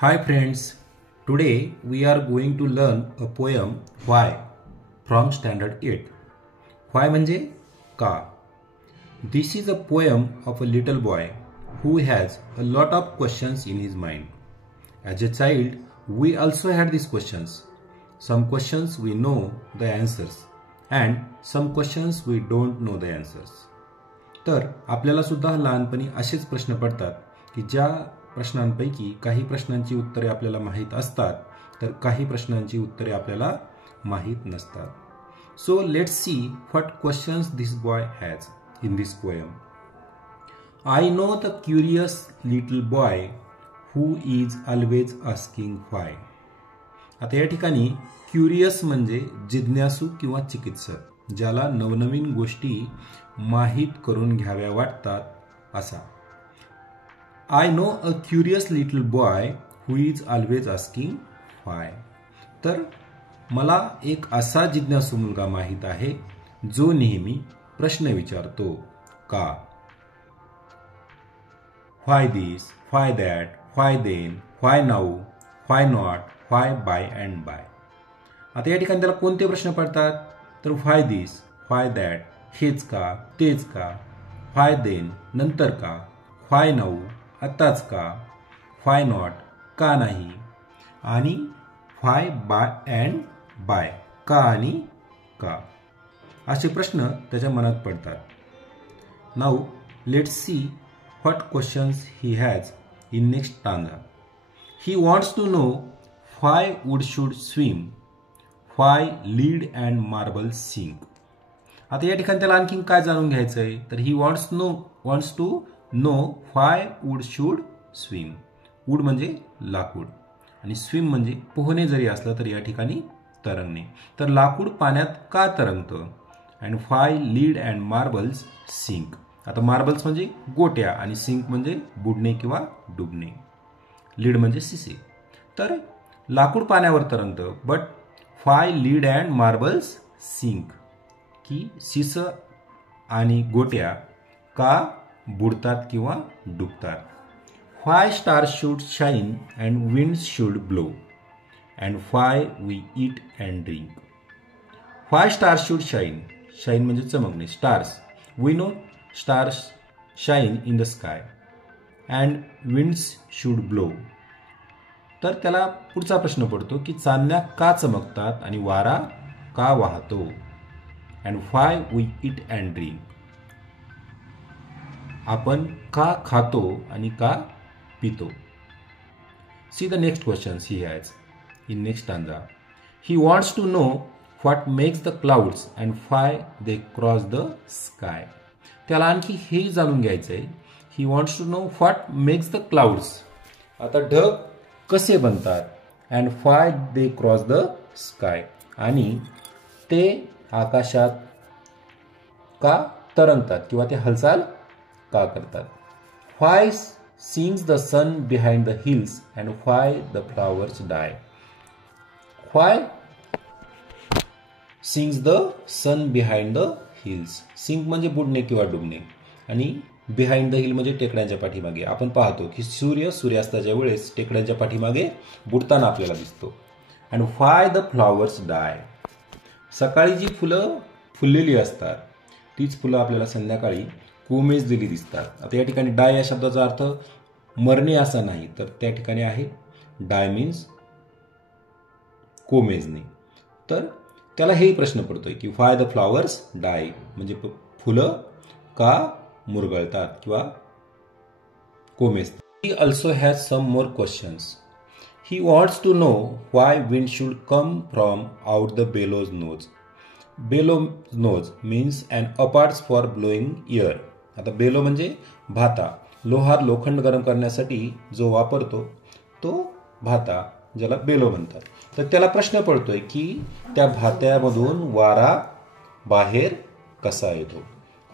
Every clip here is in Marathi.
Hi friends, today we are going to learn a poem Why from Standard 8. Why म्हणजे का. This is a poem of a little boy who has a lot of questions in his mind. As a child, we also had these questions. Some questions we know the answers and some questions we don't know the answers. तर आपल्याला सुद्धा लहानपणी असेच प्रश्न पडतात की ज्या प्रश्नांपैकी काही प्रश्नांची उत्तरे आपल्याला माहीत असतात तर काही प्रश्नांची उत्तरे आपल्याला माहीत नसतात. So let's see what questions this boy has in this poem. I know the curious little boy who is always asking why. आता या ठिकाणी क्युरियस म्हणजे जिज्ञासू किंवा चिकित्सक, ज्याला नवनवीन गोष्टी माहीत करून घ्याव्या वाटतात असा. I know a curious little boy who is always asking why. तर मला एक असा जिज्ञासू मुलगा माहीत आहे जो नेहमी प्रश्न विचारतो का. Why this, why that, why then, why now, why not, why by and by. आता या ठिकाणी त्याला कोणते प्रश्न पडतात तर व्हाय दिस, व्हाय दॅट, हेच का, तेच का, व्हाय देन, नंतर का, व्हाय नाऊ, आत्ताच का, व्हाय नॉट, का नाही, आणि व्हाय बाय अँड बाय, का आणि का, असे प्रश्न त्याच्या मनात पडतात. Now let's see what questions he has in next stanza. He wants to know why wood should swim, why lead and marble sink. आता या ठिकाणी त्याला आणखीन काय जाणून घ्यायचं आहे तर he wants to know why wood should swim. Wood म्हणजे लाकूड आणि स्विम म्हणजे पोहणे जरी असलं तर या ठिकाणी तरंगणे. तर लाकूड पाण्यात का तरंगतं. And why lead and marbles sink. आता मार्बल्स म्हणजे गोट्या आणि सिंक म्हणजे बुडणे किंवा डुबणे. लीड म्हणजे शिसे. तर लाकूड पाण्यावर तरंगतं but why lead and marbles sink, की शिस आणि गोट्या का बुडतात किंवा डुबतात. Why stars should shine and winds should blow and why we eat and drink. Why stars should shine. Shine म्हणजे चमकणे. Stars we know stars shine in the sky and winds should blow. तर त्याला पुढचा प्रश्न पडतो की चांदण्या का चमकतात आणि वारा का वाहतो. And why we eat and drink. आपण का खातो आणि का पितो. See the next question he has in next stanza. He wants to know what makes the clouds and why they cross the sky. त्याला आणखी हे जाणून घ्यायचं आहे. He wants to know what makes the clouds. आता ढग कसे बनतात and why they cross the sky, आणि ते आकाशात का तरंगतात किंवा ते हालचाल का करतात. Why sinks the sun behind the hills and why the flowers die. Why sinks the sun behind the hills. Sink म्हणजे बुडणे किंवा डुबणे आणि बिहाइंड द हिल म्हणजे टेकड्यांच्या पाठीमागे. आपण पाहतो की सूर्यास्ताच्या वेळेस टेकड्यांच्या पाठीमागे बुडताना आपल्याला दिसतो. अँड व्हाय द फ्लॉवर्स डाय. सकाळी जी फुलं फुललेली असतात तीच फुलं आपल्याला संध्याकाळी कोमेजलेली दिसतात. आता या ठिकाणी डाय या शब्दाचा अर्थ मरणे असा नाही, तर त्या ठिकाणी आहे डाय मीन्स कोमेजणे. तर त्याला हेही प्रश्न पडतोय की व्हाय द फ्लॉवर्स डाय म्हणजे फुलं का मुरगळतात किंवा कोमेजतात. He also has some more questions. He wants to know why wind should come from out the bellows nose. Bellow nose means and apparatus for blowing air. आता बेलो म्हणजे भाता. लोहार लोखंड गरम करण्यासाठी जो वापरतो तो भाता, ज्याला बेलो म्हणतात. तर त्याला प्रश्न पडतोय की त्या भात्यामधून वारा बाहेर कसा येतो.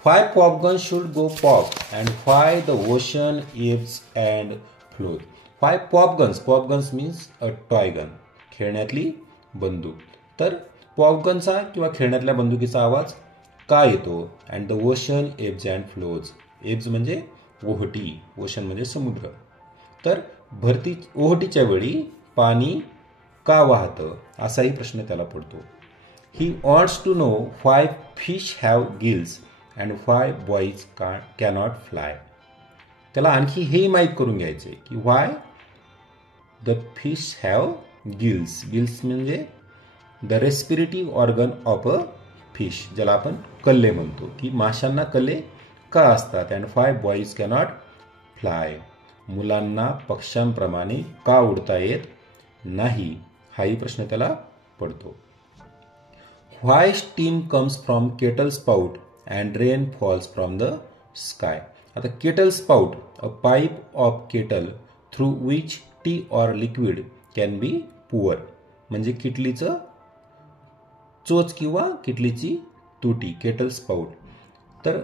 Why popgun should go pop and why the ocean ebbs and flows. Why popguns. Popguns means a toy gun, खेळण्यातली बंदूक. तर पॉपगनचा किंवा खेळण्यातल्या बंदुकीचा आवाज का येतो. And the ocean ebbs and flows. Ebbs म्हणजे ओहटी, ओशन म्हणजे समुद्र. तर ओहोटीच्या वेळी पाणी का वाहतं असाही प्रश्न त्याला पडतो. He wants to know why fish have gills and why boys cannot fly. त्याला आणखी हेही माहीत करून घ्यायचे की why the fish have gills. Gills म्हणजे the respirative organ of a fish, ज्याला आपण कल्ले म्हणतो, की माशांना कल्ले का असतात. And why boys cannot fly, मुलांना पक्ष्यांप्रमाणे का उडता येत नाही हाही प्रश्न त्याला पडतो. Why steam comes from kettle spout and rain falls from the sky. आता kettle spout, a pipe of kettle through which tea or liquid can be pour, म्हणजे किटलीचं चोच किंवा किटलीची तुटी, केटल स्पाउट. तर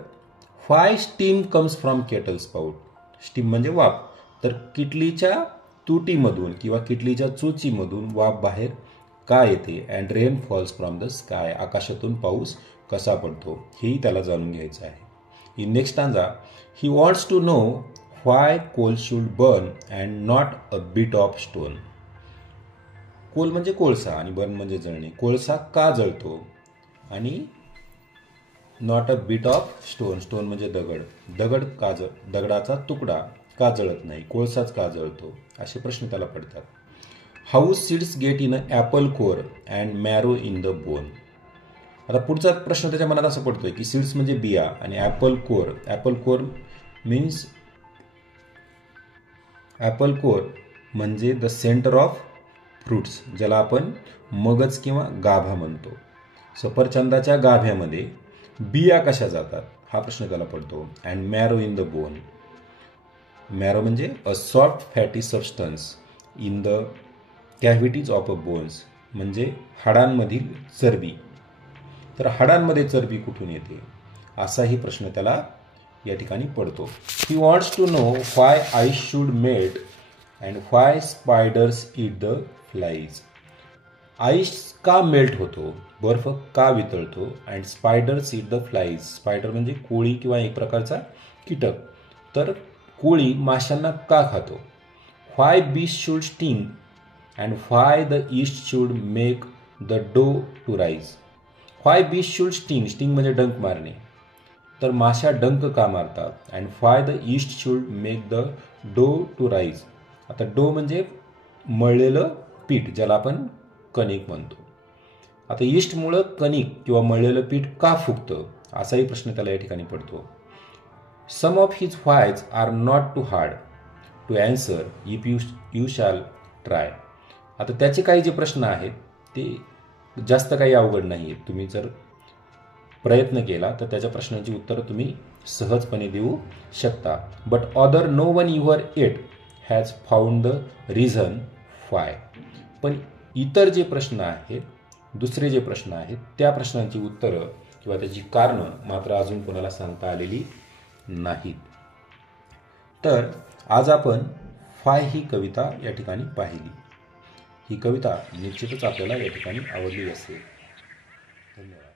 why steam comes from kettle spout, steam म्हणजे वाफ, तर किटलीच्या तुटीमधून किंवा किटलीच्या चोचीमधून वाफ बाहेर का येते. And rain falls from the sky, आकाशातून पाऊस कसा पडतो हेही त्याला जाणून घ्यायचं आहे. In next stanza, he wants to know why coal should burn and not a bit of stone. Coal म्हणजे कोळसा आणि बर्न म्हणजे जळणे. कोळसा का जळतो आणि not a bit of stone, stone म्हणजे दगड, दगड का दगडाचा तुकडा का जळत नाही, कोळसाच का जळतो, असे प्रश्न त्याला पडतात. How seeds get in a Apple core and marrow in the bone. आता पुढचा प्रश्न त्याच्या मनात असं पडतोय की सीड्स म्हणजे बिया आणि Apple core means Apple core म्हणजे द सेंटर ऑफ फ्रुट्स, ज्याला आपण मगज किंवा गाभा म्हणतो. सफरचंदाच्या गाभ्यामध्ये बिया कशा जातात हा प्रश्न त्याला पडतो. And marrow in the bone, marrow म्हणजे a soft fatty substance in the cavities of a bones, म्हणजे हाडांमधील चरबी. तर हाडांमध्ये चरबी कुठून येते असाही प्रश्न त्याला या ठिकाणी पडतो. He wants to know why ice should melt and why spiders eat the flies. Ice का मेल्ट होतो, बर्फ का वितळतो, and spiders eat the flies, spider म्हणजे कोळी किंवा एक प्रकारचा कीटक, तर कोळी माशांना का खातो. Why bees should sting and why the yeast should make the dough to rise. Why bees should sting, sting म्हणजे डंक मारणे, तर माशा डंक का मारतात. And why the yeast should make the dough to rise, आता डो म्हणजे मळलेलं पीठ, ज्याला आपण कणिक म्हणतो. आता ईस्टमुळं कणिक किंवा मळलेलं पीठ का फुगतं असाही प्रश्न त्याला या ठिकाणी पडतो. Some of his whys are not too hard to answer if you shall try. आता त्याचे काही जे प्रश्न आहेत ते जास्त काही अवघड नाही आहेत. तुम्ही जर प्रयत्न केला तर त्याच्या प्रश्नांची उत्तरं तुम्ही सहजपणे देऊ शकता. But other no one your it has found the reason why. पण इतर जे प्रश्न आहेत, दुसरे जे प्रश्न आहेत, त्या प्रश्नांची उत्तरं किंवा त्याची कारणं मात्र अजून कोणाला सांगता आलेली नाहीत. तर आज आपण फाय ही कविता या ठिकाणी पाहिली. ही कविता निश्चितच आपल्याला या ठिकाणी आवडली असेल. धन्यवाद.